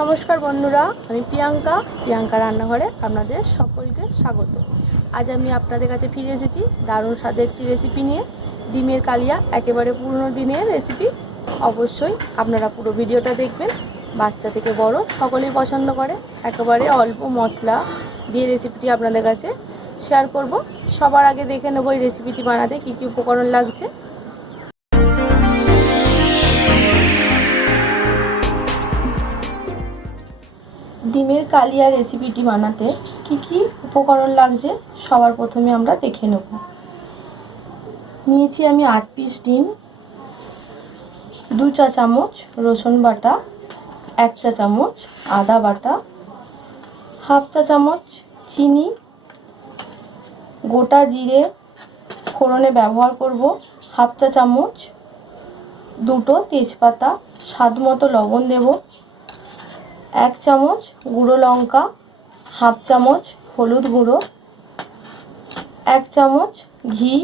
নমস্কার বন্ধুরা, আমি প্রিয়াঙ্কা রান্নাঘরে আপনাদের সকলকে স্বাগত। আজ আমি আপনাদের কাছে ফিরে এসেছি দারুণ স্বাদের একটি রেসিপি নিয়ে। ডিমের কালিয়া, একেবারে পুরনো দিনের রেসিপি। অবশ্যই আপনারা পুরো ভিডিওটা দেখবেন। বাচ্চা থেকে বড় সকলেই পছন্দ করে। একেবারে অল্প মশলা দিয়ে রেসিপিটি আপনাদের কাছে শেয়ার করব। সবার আগে দেখে নেব এই রেসিপিটি বানাতে কী কী উপকরণ লাগছে। ডিমের কালিয়া রেসিপিটি বানাতে কি কি উপকরণ লাগছে সবার প্রথমে আমরা দেখে নেব। নিয়েছি আমি 8 পিস ডিম, 2 চা চামচ রসুন বাটা, 1 চা চামচ আদা বাটা, হাফ চা চামচ চিনি, গোটা জিরে ফোড়নে ব্যবহার করব হাফ চা চামচ, 2টো তেজপাতা, স্বাদ মতো লবণ দেব, 1 চামচ গুঁড়ো লঙ্কা, হাফ চামচ হলুদ গুঁড়ো, 1 চামচ ঘি,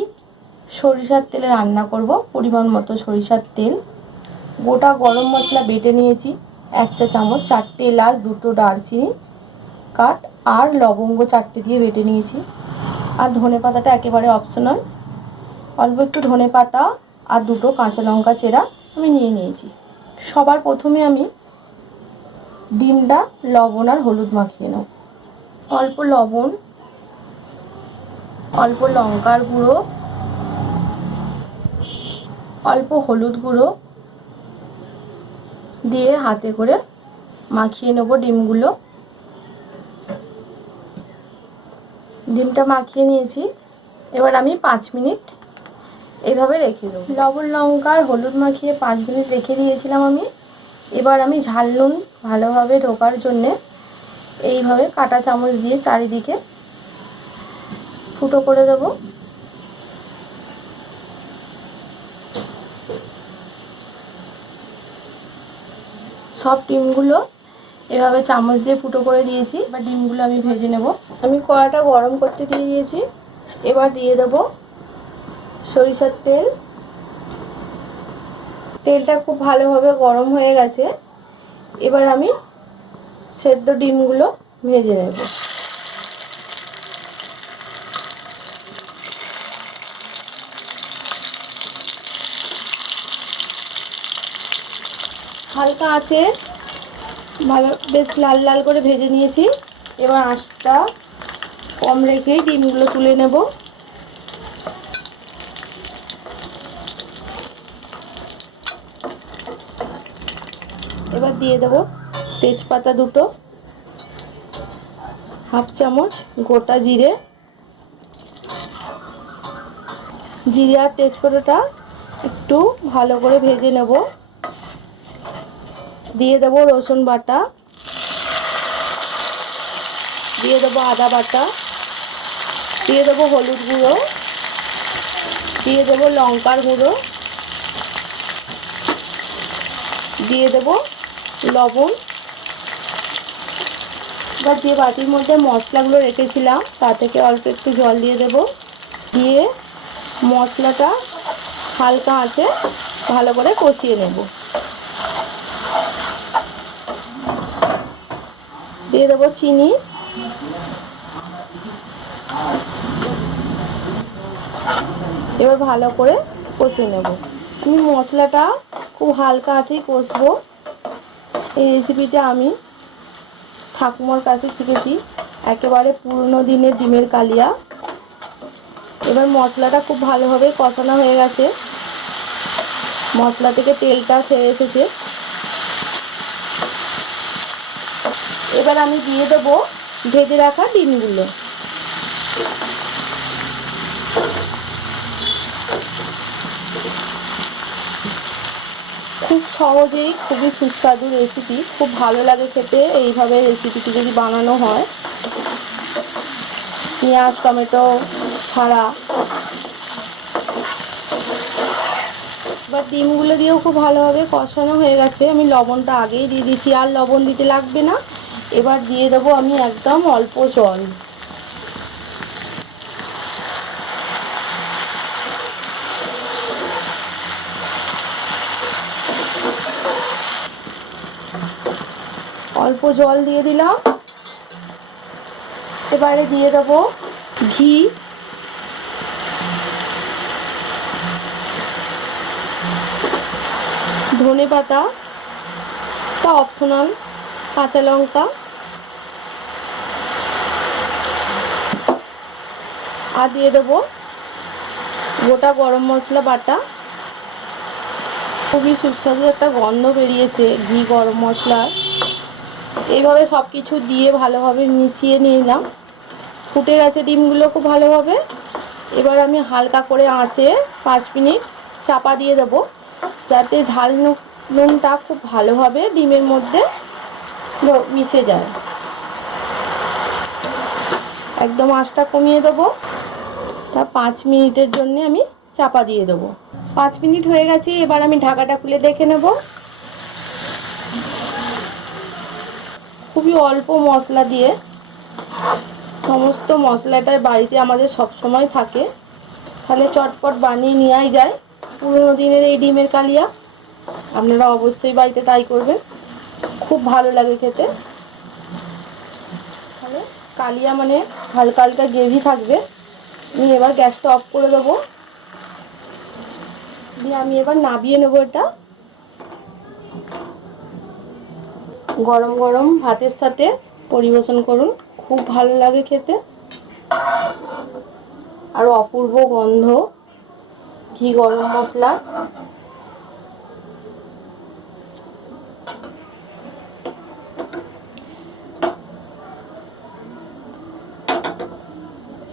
সরিষার তেলে রান্না করব পরিমাণ মতো সরিষার তেল, গোটা গরম মশলা বেটে নিয়েছি 1 চা চামচ, 4টে এলাচ, 2টো দারচিনি কাঠ আর লবঙ্গ 4টে দিয়ে বেটে নিয়েছি। আর ধনে পাতাটা একেবারে অপশনাল, অল্প একটু ধনে পাতা আর 2টো কাঁচা লঙ্কা চেরা আমি নিয়ে নিয়েছি। সবার প্রথমে আমি ডিমটা লবণ আর হলুদ মাখিয়ে নেব। অল্প লবণ, অল্প লঙ্কার গুঁড়ো, অল্প হলুদ গুঁড়ো দিয়ে হাতে করে মাখিয়ে নেব ডিমগুলো। ডিমটা মাখিয়ে নিয়েছি, এবার আমি 5 মিনিট এইভাবে রেখে দেবো। লবণ লঙ্কার হলুদ মাখিয়ে 5 মিনিট রেখে দিয়েছিলাম আমি। এবার আমি ঝাল নুন ভালোভাবে ঢোকার জন্যে এইভাবে কাঁটা চামচ দিয়ে চারিদিকে ফুটো করে দেব। সব ডিমগুলো এভাবে চামচ দিয়ে ফুটো করে দিয়েছি। এবার ডিমগুলো আমি ভেজে নেব। আমি কড়াটা গরম করতে দিয়ে দিয়েছি। এবার দিয়ে দেব সরিষার তেল। তেলটা খুব ভালোভাবে গরম হয়ে গেছে। এবার আমি সেদ্ধ ডিমগুলো ভেজে নেব। হালকা আঁচে ভালো বেশ লাল লাল করে ভেজে নিয়েছি। এবার আঁচটা কম রেখেই ডিমগুলো তুলে নেব। এবার দিয়ে দেব তেজপাতা 2টো, হাফ চামচ গোটা জিরে, জিরে আর তেজপাতাটা একটু ভালো করে ভেজে নেব। দিয়ে দেব রসুন বাটা, দিয়ে দেব আদা বাটা, দিয়ে দেব হলুদ গুঁড়ো, দিয়ে দেব লঙ্কার গুঁড়ো, দিয়ে দেব লবণ। এবার যে বাটির মধ্যে মশলাগুলো রেখেছিলাম তা থেকে অল্প একটু জল দিয়ে দেব। দিয়ে মশলাটা হালকা আঁচে ভালো করে কষিয়ে নেব। দিয়ে দেব চিনি, এবার ভালো করে কষিয়ে নেব। আমি মশলাটা খুব হালকা আঁচেই কষবো। এই রেসিপিটা আমি ঠাকুমার কাছে শিখেছি, একেবারে পুরনো দিনের ডিমের কালিয়া। এবার মশলাটা খুব ভালোভাবে কষানো হয়ে গেছে, মশলা থেকে তেলটা ছেড়ে এসেছে। এবার আমি দিয়ে দেবো ভেজে রাখা ডিমগুলো। খুব সহজেই খুবই সুস্বাদু রেসিপি, খুব ভালো লাগে খেতে এইভাবে রেসিপিটি যদি বানানো হয়। পেঁয়াজ টমেটো ছাড়া। এবার ডিমগুলো দিয়েও খুব ভালোভাবে কষানো হয়ে গেছে। আমি লবণটা আগেই দিয়ে দিচ্ছি, আর লবণ দিতে লাগবে না। এবার দিয়ে দেবো আমি একদম অল্প জল। অল্প জল দিয়ে দিলাম। এবারে দিয়ে দেবো ঘি, ধনে পাতা বা অপশনাল, কাঁচা লঙ্কা আর দিয়ে দেবো গোটা গরম মশলা বাটা। খুবই সুস্বাদু একটা গন্ধ বেরিয়েছে ঘি গরম মশলার। এইভাবে সব কিছু দিয়ে ভালোভাবে মিশিয়ে নিলাম। ফুটে গেছে ডিমগুলো খুব ভালোভাবে। এবার আমি হালকা করে আঁচে 5 মিনিট চাপা দিয়ে দেবো, যাতে ঝাল নুনটা খুব ভালোভাবে ডিমের মধ্যে মিশে যায়। একদম আঁচটা কমিয়ে দেবো। তা 5 মিনিটের জন্য আমি চাপা দিয়ে দেবো। 5 মিনিট হয়ে গেছে। এবার আমি ঢাকাটা খুলে দেখে নেব। খুবই অল্প মশলা দিয়ে, সমস্ত মশলাটাই বাড়িতে আমাদের সব সময় থাকে, তাহলে চটপট বানিয়ে নেওয়াই যায় পুরোনো দিনের এই ডিমের কালিয়া। আপনারা অবশ্যই বাড়িতে ট্রাই করবেন, খুব ভালো লাগে খেতে। তাহলে কালিয়া মানে হালকা হালকা গ্রেভি থাকবে। আমি এবার গ্যাসটা অফ করে দেবো, দিয়ে আমি এবার নাবিয়ে নেবো এটা। গরম গরম ভাতের সাথে পরিবেশন করুন, খুব ভালো লাগে খেতে। আর অপূর্ব গন্ধ ঘি গরম মশলা।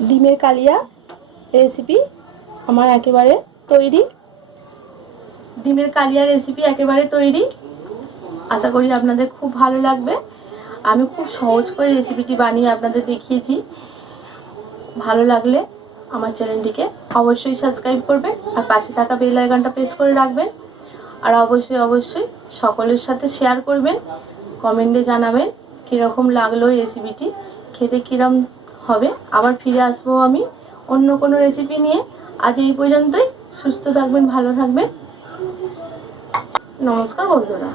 ডিমের কালিয়া রেসিপি আমার একেবারে তৈরি। ডিমের কালিয়া রেসিপি একেবারে তৈরি। আশা করি আপনাদের খুব ভালো লাগবে। আমি খুব সহজ করে রেসিপিটি বানিয়ে আপনাদের দেখিয়েছি। ভালো লাগলে আমার চ্যানেলটিকে অবশ্যই সাবস্ক্রাইব করবেন আর পাশে থাকা বেল আইকনটা প্রেস করে রাখবেন। আর অবশ্যই অবশ্যই সকলের সাথে শেয়ার করবেন, কমেন্টে জানাবেন কীরকম লাগলো এই রেসিপিটি, খেতে কীরকম হবে। আবার ফিরে আসবো আমি অন্য কোনো রেসিপি নিয়ে। আজ এই পর্যন্তই। সুস্থ থাকবেন, ভালো থাকবেন। নমস্কার বন্ধুরা।